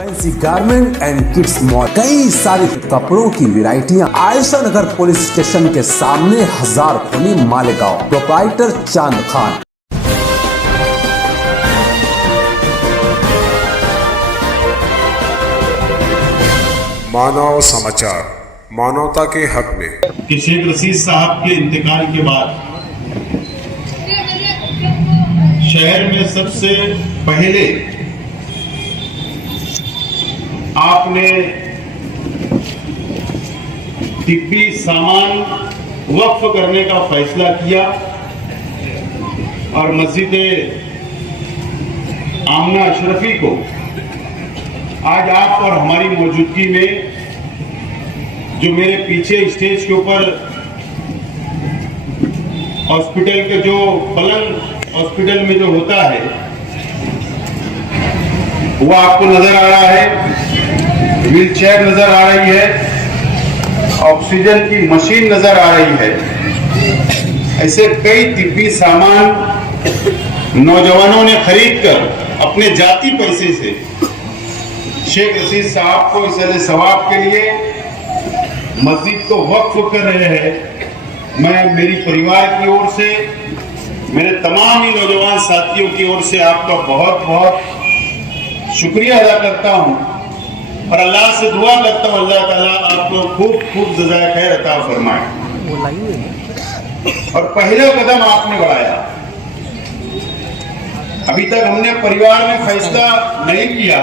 Fancy garment and kids mall, कई सारे कपड़ों की वैरायटियां। आयशा नगर पुलिस स्टेशन के सामने, हजार खोली मालेगांव। प्रोप्राइटर चांद खान। मानव समाचार, मानवता के हक में। कि शेख रशीद साहब के इंतकाल के बाद शहर में सबसे पहले आपने तिब्बी सामान वक्फ करने का फैसला किया और मस्जिद आमना अशरफी को आज आप और हमारी मौजूदगी में, जो मेरे पीछे स्टेज के ऊपर हॉस्पिटल के जो पलंग हॉस्पिटल में जो होता है वो आपको नजर आ रहा है, व्हील चेयर नजर आ रही है, ऑक्सीजन की मशीन नजर आ रही है। ऐसे कई तिब्बी सामान नौजवानों ने खरीदकर अपने जाती पैसे से शेख रशीद साहब को इस सवाब के लिए मस्जिद को वक्फ कर रहे हैं। मैं मेरी परिवार की ओर से, मेरे तमाम ही नौजवान साथियों की ओर से आपका बहुत बहुत शुक्रिया अदा करता हूं और अल्लाह से दुआ करता हूं अल्लाह ताला आपको खूब खूब जज़ाए खैर अता फरमाए। और पहला कदम आपने बढ़ाया। अभी तक हमने परिवार में फैसला नहीं किया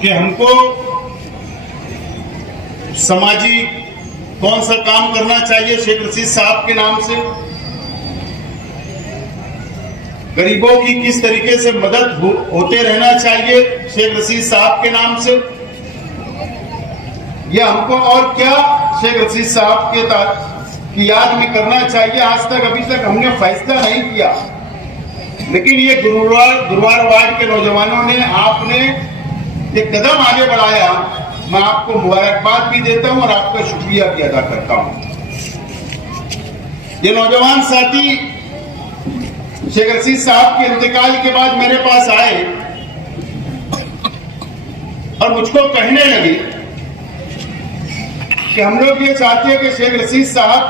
कि हमको सामाजिक कौन सा काम करना चाहिए शेख रशीद साहब के नाम से, गरीबों की किस तरीके से मदद होते रहना चाहिए शेख रशीद साहब के नाम से, या हमको और क्या शेख रशीद साहब की याद में करना चाहिए। आज तक अभी तक हमने फैसला नहीं किया, लेकिन ये गुरुवार वार्ड के नौजवानों ने, आपने एक कदम आगे बढ़ाया। मैं आपको मुबारकबाद भी देता हूं और आपका शुक्रिया भी अदा करता हूं। ये नौजवान साथी शेख रशीद साहब के इंतकाल के बाद मेरे पास आए और मुझको कहने लगे कि हम लोग ये चाहते हैं कि शेख रशीद साहब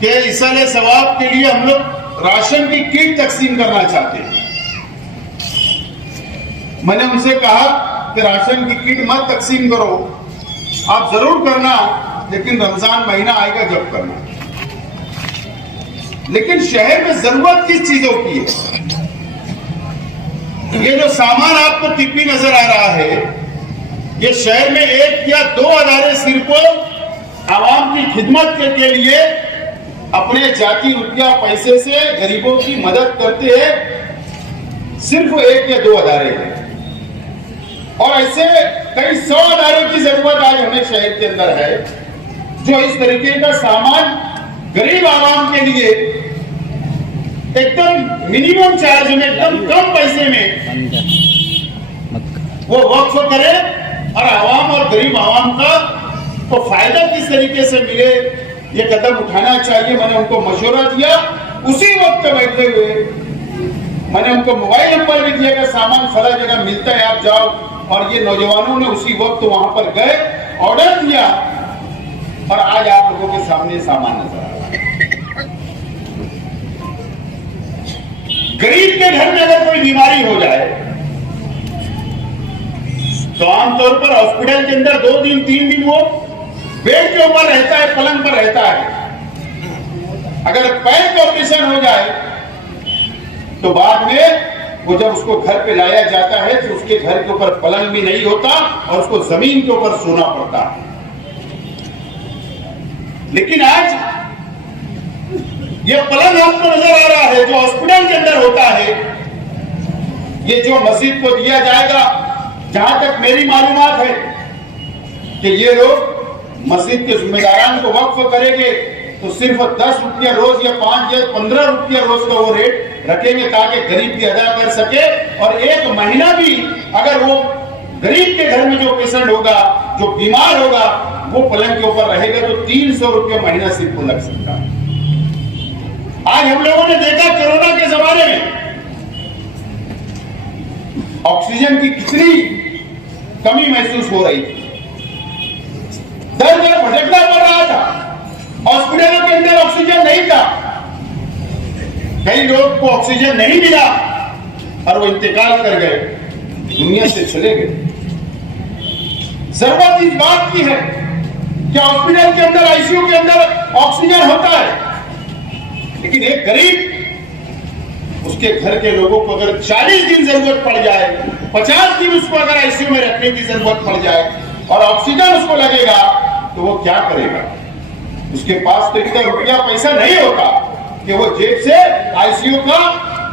के इसाले सवाब के लिए हम लोग राशन की किट तकसीम करना चाहते हैं। मैंने उनसे कहा कि राशन की किट मत तकसीम करो, आप जरूर करना, लेकिन रमजान महीना आएगा जब करना। लेकिन शहर में जरूरत किस चीजों की है? ये जो सामान आपको तिब्बी नजर आ रहा है, ये शहर में 1 या 2 अदारे सिर्फ आवाम की खिदमत के लिए अपने जाती रुपया पैसे से गरीबों की मदद करते हैं। सिर्फ 1 या 2 अदारे हैं और ऐसे कई 100 अदारों की जरूरत आज हमें शहर के अंदर है, जो इस तरीके का सामान गरीब आवाम के लिए एकदम मिनिमम चार्ज में, एकदम कम पैसे में वो वक्फ करे और आवाम और गरीब आवाम का तो फायदा किस तरीके से मिले, ये कदम उठाना चाहिए। मैंने उनको मशवरा दिया। उसी वक्त बैठे हुए मैंने उनको मोबाइल नंबर भी दिया कि सामान फला जगह मिलता है, आप जाओ। और ये नौजवानों ने उसी वक्त वहां पर गए, ऑर्डर दिया और आज आप लोगों के सामने सामान नजर आ रहा है। गरीब के घर में अगर कोई बीमारी हो जाए तो आमतौर पर हॉस्पिटल के अंदर 2 दिन 3 दिन वो बेड के ऊपर रहता है, पलंग पर रहता है। अगर पैर का ऑपरेशन हो जाए तो बाद में वो जब उसको घर पे लाया जाता है तो उसके घर के ऊपर पलंग भी नहीं होता और उसको जमीन के ऊपर सोना पड़ता है। लेकिन आज ये पलंग आपको नजर आ रहा है जो हॉस्पिटल के अंदर होता है, ये जो मस्जिद को दिया जाएगा। जहां तक मेरी मालूमात है कि ये लोग मस्जिद के जिम्मेदारान को वक्फ करेंगे तो सिर्फ 10 रुपया रोज या 5 या 15 रुपया रोज का वो रेट रखेंगे ताकि गरीब भी अदा कर सके। और 1 महीना भी अगर वो गरीब के घर में जो पेशेंट होगा, जो बीमार होगा, वो पलंग के ऊपर रहेगा तो 300 रुपया महीना सिर्फ लग सकता है। आज हम लोगों ने देखा कोरोना के जमाने में ऑक्सीजन की कितनी कमी महसूस हो रही थी, दर दर भटकना पड़ रहा था, हॉस्पिटलों के अंदर ऑक्सीजन नहीं था, कई लोग को ऑक्सीजन नहीं मिला और वो इंतकाल कर गए, दुनिया से चले गए। जरूरत इस बात की है कि हॉस्पिटल के अंदर, आईसीयू के अंदर ऑक्सीजन होता है, लेकिन एक गरीब, उसके घर के लोगों को अगर 40 दिन जरूरत पड़ जाए, 50 दिन उसको अगर आईसीयू में रखने की जरूरत पड़ जाए और ऑक्सीजन उसको लगेगा, तो वो क्या करेगा? उसके पास तो इतना रुपया पैसा नहीं होता कि वो जेब से आईसीयू का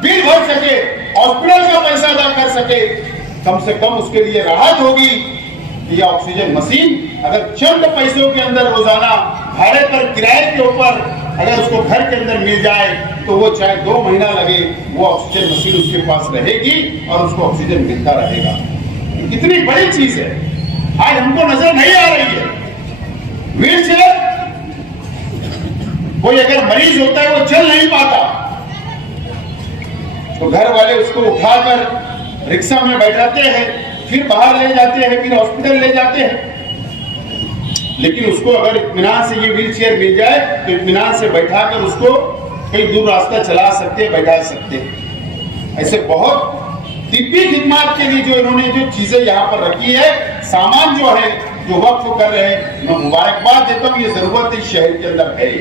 बिल भर सके, हॉस्पिटल का पैसा अदा कर सके। कम से कम उसके लिए राहत होगी कि यह ऑक्सीजन मशीन अगर चंद पैसों के अंदर रोजाना भाड़े पर, किराए के ऊपर अगर उसको घर के अंदर मिल जाए, तो वो चाहे 2 महीना लगे, वो ऑक्सीजन मशीन उसके पास रहेगी और उसको ऑक्सीजन मिलता रहेगा। कितनी बड़ी चीज है, आज हमको नजर नहीं आ रही है। व्हील चेयर, कोई अगर मरीज होता है वो चल नहीं पाता, तो घर वाले उसको उठाकर रिक्शा में बैठाते हैं, फिर बाहर ले जाते हैं, फिर हॉस्पिटल ले जाते हैं। लेकिन उसको अगर इत्मीनान से ये व्हील चेयर मिल जाए, तो इत्मीनान से बैठाकर उसको कई दूर रास्ता चला सकते, बैठा सकते। ऐसे बहुत तिब्बी खिदमत के लिए जो इन्होंने जो चीजें यहाँ पर रखी है, सामान जो है, जो वक्फ कर रहे हैं, मैं मुबारकबाद देता हूँ। ये जरूरत इस शहर के अंदर है,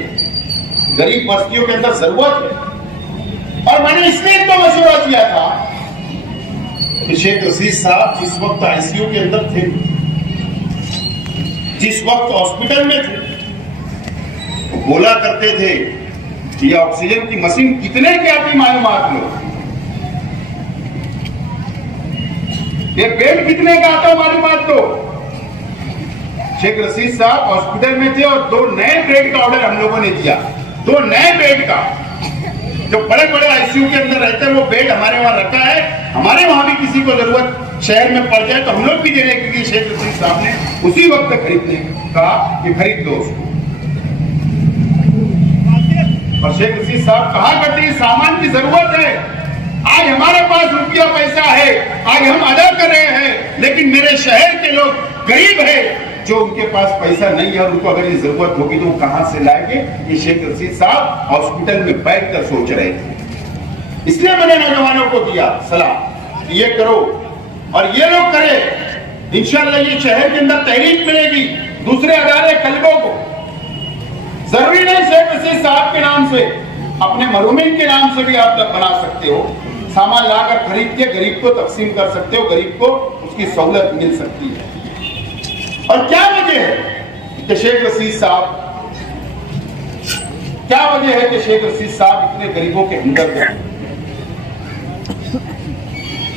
गरीब बस्तियों के अंदर जरूरत है। और मैंने इसलिए तो मशवरा दिया था कि शेख रशीद साहब जिस वक्त आईसीयू के अंदर थे, जिस वक्त हॉस्पिटल में थे, वो बोला करते थे कि ये ऑक्सीजन की मशीन कितने की आती मालूमात लो, ये बेड कितने का आता मालूमात लो। शेख रशीद साहब हॉस्पिटल में थे और 2 नए बेड का ऑर्डर हम लोगों ने दिया, 2 नए बेड का। जो बड़े बड़े आईसीयू के अंदर रहते हैं वो बेड हमारे वहां रखा है, हमारे वहां भी किसी को जरूरत शहर में पड़ जाए तो हम लोग भी देने के लिए शेख रशीद साहब ने उसी वक्त खरीदने कहा कि खरीद लो उसको। और शेख रशीद साहब कहा करते हैं सामान की जरूरत है, आज हमारे पास रुपया पैसा है, आज हम अदा कर रहे हैं, लेकिन मेरे शहर के लोग गरीब है, जो उनके पास पैसा नहीं है, उनको अगर ये जरूरत होगी तो वो कहां से लाएंगे? ये शेख रशीद साहब हॉस्पिटल में बैठकर सोच रहे थे। इसलिए मैंने नौजवानों को दिया सलाह, ये करो और ये लोग करें, इंशाअल्लाह ये शहर के अंदर तहरीक मिलेगी दूसरे अदारे कल्बों को। जरूरी नहीं शेख रशीद साहब के नाम से, अपने मरहूमिन के नाम से भी आप बना सकते हो, सामान लाकर खरीद के गरीब को तकसीम कर सकते हो, गरीब को उसकी सहूलत मिल सकती है। और क्या वजह है कि शेख रशीद साहब, क्या वजह है कि शेख रशीद साहब इतने गरीबों के हमदर्द हैं?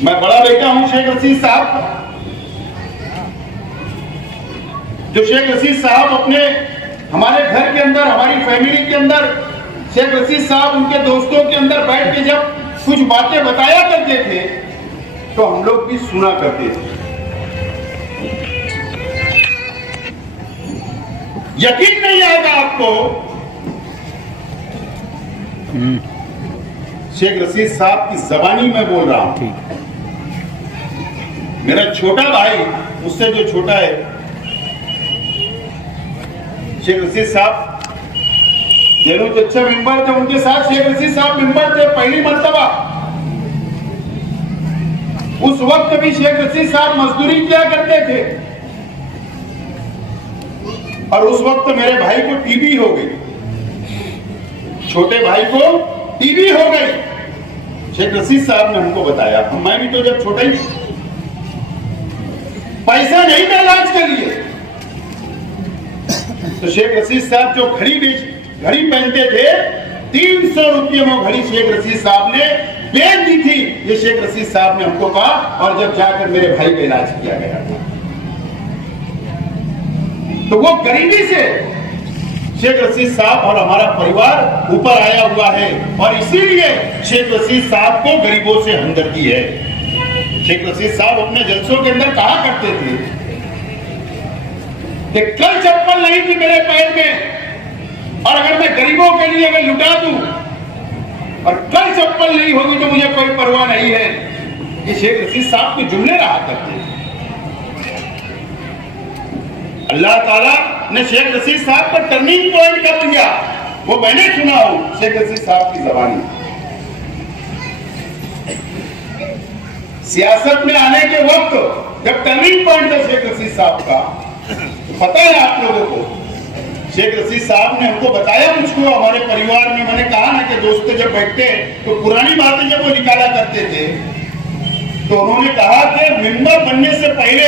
मैं बड़ा बेटा हूं शेख रशीद साहब का। जो शेख रशीद साहब अपने हमारे घर के अंदर, हमारी फैमिली के अंदर, शेख रशीद साहब उनके दोस्तों के अंदर बैठ के जब कुछ बातें बताया करते थे तो हम लोग भी सुना करते थे। यकीन नहीं आएगा आपको, शेख रशीद साहब की जबानी में बोल रहा हूं। मेरा छोटा भाई, उससे जो छोटा है, शेख रशीद साहब जेनू चच्चा मेंबर थे, उनके साथ शेख रशीद साहब मेंबर थे पहली मर्तबा। उस वक्त भी शेख रशीद साहब मजदूरी किया करते थे और उस वक्त मेरे भाई को टीबी हो गई, छोटे भाई को टीबी हो गई। शेख रशीद साहब ने हमको बताया, मैं भी तो जब छोटा ही, पैसा नहीं था इलाज के लिए, तो शेख रशीद साहब जो घड़ी पहनते थे, 300 रुपये में घड़ी शेख रशीद साहब ने बेच दी थी। ये शेख रशीद साहब ने हमको कहा, और जब जाकर मेरे भाई का इलाज किया गया था, तो वो गरीबी से शेख रशीद साहब और हमारा परिवार ऊपर आया हुआ है, और इसीलिए शेख रशीद साहब को गरीबों से हमदर्दी है। शेख रशीद साहब अपने जलसों के अंदर कहा करते थे कि कल चप्पल नहीं थी मेरे पैर में, और अगर मैं गरीबों के लिए मैं लुटा दूं, और कल चप्पल नहीं होगी तो मुझे कोई परवाह नहीं है। कि शेख रशीद साहब के जुमले रहा करते थे। अल्लाह ताला ने शेख रशीद साहब पर टर्निंग पॉइंट कर दिया, वो मैंने सुना हूं शेख रशीद साहब की जबानी। सियासत में आने के वक्त जब टर्निंग पॉइंट था शेख रशीद साहब का, तो पता है आप लोगों को, शेख रशीद साहब ने हमको बताया, मुझको हमारे परिवार में, मैंने कहा ना कि दोस्त जब बैठते तो पुरानी बातें जब वो निकाला करते थे, तो उन्होंने कहा कि मेंबर बनने से पहले,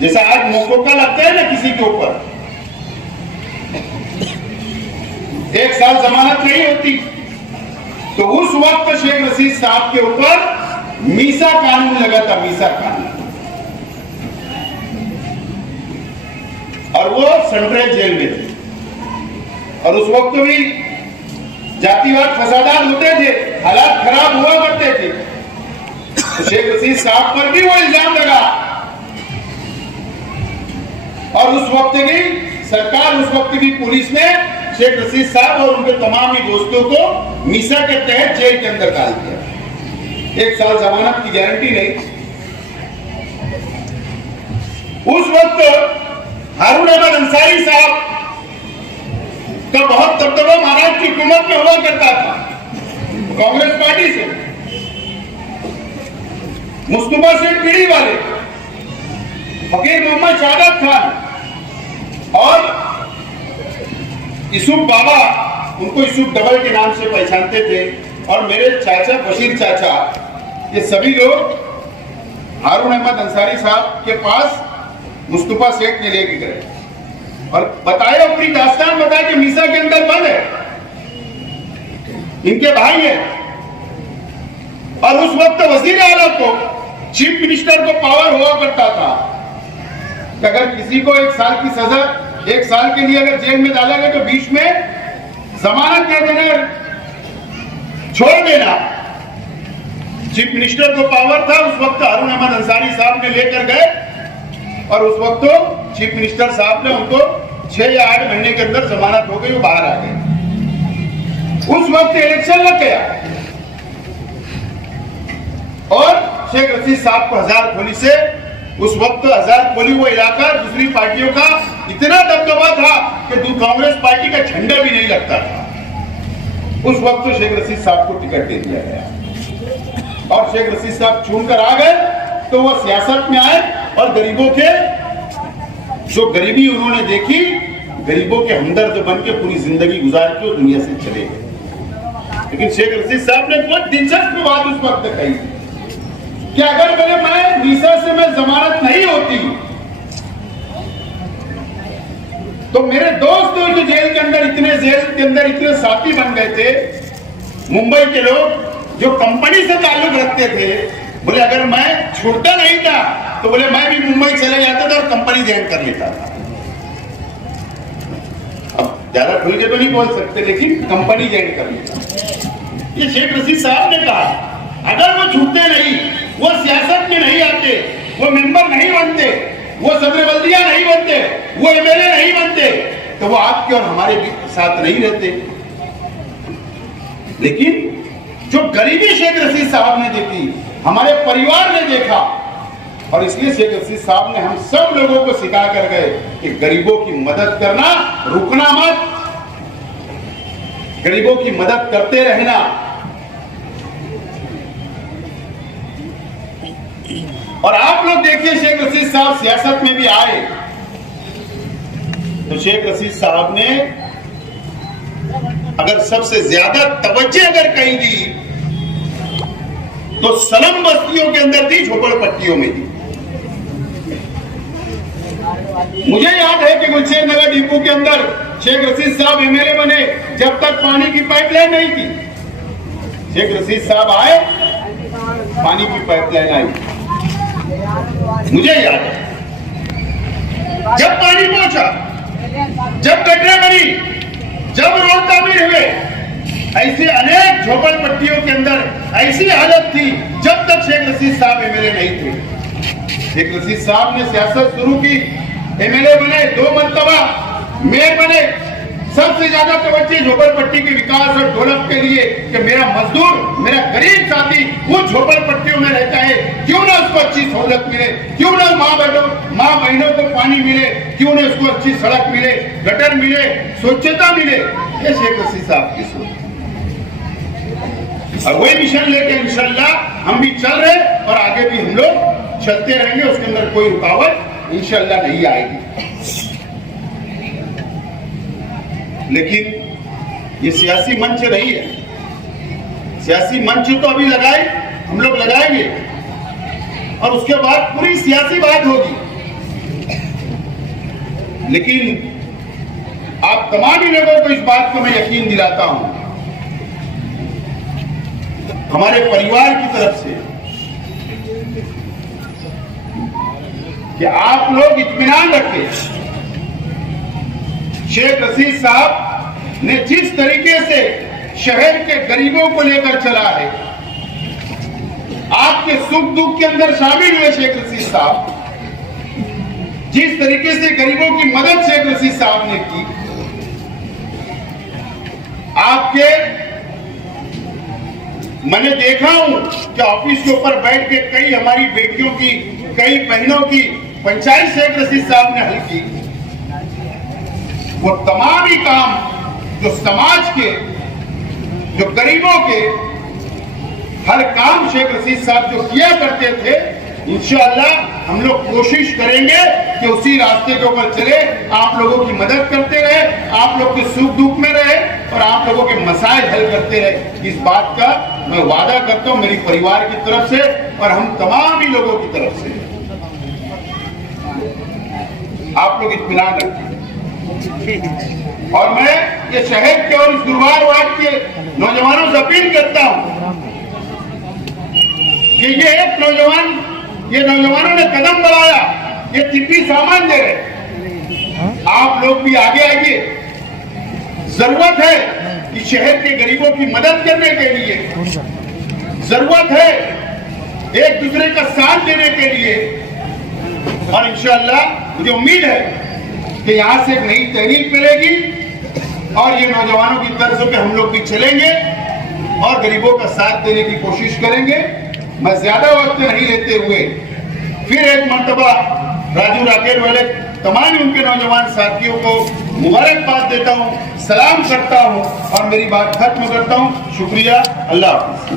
जैसा आज मौका लगता है ना किसी के ऊपर, 1 साल जमानत नहीं होती, तो उस वक्त शेख रशीद साहब के ऊपर मीसा कानून लगा था, मीसा कानून, और वो सेंट्रल जेल में थे। और उस वक्त भी जातिवाद फसादात होते थे, हालात खराब हुआ करते थे, तो शेख रशीद साहब पर भी वो इल्जाम लगा। और उस वक्त की सरकार, उस वक्त की पुलिस ने शेख रशीद साहब और उनके तमाम ही दोस्तों को मीसा के तहत जेल के अंदर डाल दिया। 1 साल जमानत की गारंटी नहीं। उस वक्त हारून अहमद अंसारी साहब का बहुत दबदबा महाराष्ट्र की हुकूमत में हुआ करता था, कांग्रेस पार्टी से। मुस्तफा सेठ पीढ़ी वाले, फकीर मोहम्मद शहादत खान और यूसुफ बाबा, उनको यूसुफ डबल के नाम से पहचानते थे, और मेरे चाचा बशीर चाचा, ये सभी लोग हारून अहमद अंसारी साहब के पास मुस्तफा सेठ ने लेके गए और बताया, अपनी दास्तान बताया कि मीसा के अंदर बंद है, इनके भाई है। और उस वक्त वजीर आला को, चीफ मिनिस्टर को पावर हुआ करता था कि अगर किसी को 1 साल की सजा, 1 साल के लिए अगर जेल में डाला गया तो बीच में जमानत दे देना, छोड़ देना। चीफ मिनिस्टर को पावर था उस वक्त, हारून अहमद अंसारी साहब ने लेकर गए, और उस वक्त तो चीफ मिनिस्टर साहब ने उनको 6 या 8 महीने के अंदर जमानत हो गई, वो बाहर आ गए। उस वक्त इलेक्शन लग गया और शेख रशीद साहब को हजार खोली से, उस वक्त हजार खोली वो इलाका दूसरी पार्टियों का इतना दबदबा था कि कांग्रेस पार्टी का झंडा भी नहीं लगता था। उस वक्त तो शेख रशीद साहब को टिकट दे दिया गया और शेख रशीद साहब चुनकर आ गए, तो वो सियासत में आए और गरीबों के, जो गरीबी उन्होंने देखी, गरीबों के हमदर्द बन के पूरी जिंदगी गुजार के दुनिया से चले गए। लेकिन शेख रशीद साहब ने बहुत दिलचस्प बात उस वक्त कही कि अगर मैं मीसा से मैं जमानत नहीं होती तो मेरे दोस्त जो जेल के अंदर इतने साथी बन गए थे, मुंबई के लोग जो कंपनी से ताल्लुक रखते थे, बोले अगर मैं छूटता नहीं था तो बोले मैं भी मुंबई चले जाता था और कंपनी ज्वाइन कर लेता था। अब ज्यादा खुल के तो नहीं बोल सकते, लेकिन कंपनी ज्वाइन कर लेता। ये शेख रशीद साहब ने कहा, अगर वो छूटते नहीं, वो सियासत में नहीं आते, वो मेंबर नहीं बनते, वो सदर बल्दिया नहीं बनते, वो एमएलए नहीं बनते, तो वो आपके और हमारे साथ नहीं रहते। लेकिन जो गरीबी शेख रशीद साहब ने देखी, हमारे परिवार ने देखा, और इसलिए शेख रशीद साहब ने हम सब लोगों को सिखा कर गए कि गरीबों की मदद करना, रुकना मत, गरीबों की मदद करते रहना। और आप लोग देखिए, शेख रशीद साहब सियासत में भी आए तो शेख रशीद साहब ने अगर सबसे ज्यादा तवज्जो अगर कहीं दी तो सलम बस्तियों के अंदर दी, झोपड़पट्टियों में दी। मुझे याद है कि गुलशेन नगर डिपो के अंदर शेख रशीद साहब एमएलए बने, जब तक पानी की पाइपलाइन नहीं थी। शेख रशीद साहब आए, पानी की पाइपलाइन आई, मुझे याद है। जब पानी पहुंचा, जब गड्ढे बनी, जब रोड तामीर हुए, ऐसे अनेक झोपड़पट्टियों के अंदर ऐसी हालत थी जब तक शेख रशीद साहब एमएलए नहीं थे। शेख रशीद साहब ने सियासत शुरू की, एमएलए बने, 2 मरतबा मेयर बने, सबसे ज्यादा तवज्जो झोपड़पट्टी के विकास और डेवलप के लिए कि मेरा मजदूर, मेरा गरीब साथी उन झोपड़पट्टियों में रहता है, क्यों ना उसको अच्छी सहूलत मिले, क्यों ना माँ बहनों को पानी मिले, क्यों ना उसको अच्छी सड़क मिले, गटर मिले, स्वच्छता मिले। ये शेख रशीद साहब की सोच और वही मिशन लेके इंशाल्लाह हम भी चल रहे और आगे भी हम लोग चलते रहेंगे। उसके अंदर कोई रुकावट इंशाल्लाह नहीं आएगी। लेकिन ये सियासी मंच रही है, सियासी मंच तो अभी लगाए, हम लोग लगाएंगे और उसके बाद पूरी सियासी बात होगी। लेकिन आप तमाम ही लोगों को इस बात को मैं यकीन दिलाता हूं, हमारे परिवार की तरफ से, कि आप लोग इत्मीनान रखें। शेख रशीद साहब ने जिस तरीके से शहर के गरीबों को लेकर चला है, आपके सुख दुख के अंदर शामिल हुए शेख रशीद साहब, जिस तरीके से गरीबों की मदद शेख रशीद साहब ने की, आपके मैंने देखा हूं कि ऑफिस के ऊपर बैठ के कई हमारी बेटियों की, कई बहनों की पंचायत शेख रशीद साहब ने हल की। वो तमाम ही काम जो समाज के, जो गरीबों के, हर काम शेख रशीद साहब जो किया करते थे, इंशाअल्लाह हम लोग कोशिश करेंगे कि उसी रास्ते के ऊपर चले, आप लोगों की मदद करते रहे, आप लोग के सुख दुख में रहे और आप लोगों के मसाइल हल करते रहे। इस बात का मैं वादा करता हूं मेरी परिवार की तरफ से और हम तमाम ही लोगों की तरफ से। आप लोग इत्मीनान रखें। और मैं ये शहर के और इस गुरुवार वार्ड के नौजवानों से अपील करता हूं कि ये नौजवानों ने कदम बढ़ाया, ये तिब्बी सामान दे रहे, आप लोग भी आगे आइए। जरूरत है कि शहर के गरीबों की मदद करने के लिए, जरूरत है एक दूसरे का साथ देने के लिए और इंशाअल्लाह मुझे उम्मीद है कि यहां से एक नई तहरीक मिलेगी और ये नौजवानों की तरफ पे हम लोग भी चलेंगे और गरीबों का साथ देने की कोशिश करेंगे। मैं ज्यादा वक्त नहीं लेते हुए फिर एक मर्तबा राजू राकेल वाले तमाम उनके नौजवान साथियों को मुबारकबाद देता हूं, सलाम करता हूं और मेरी बात खत्म करता हूं। शुक्रिया, अल्लाह हाफिज।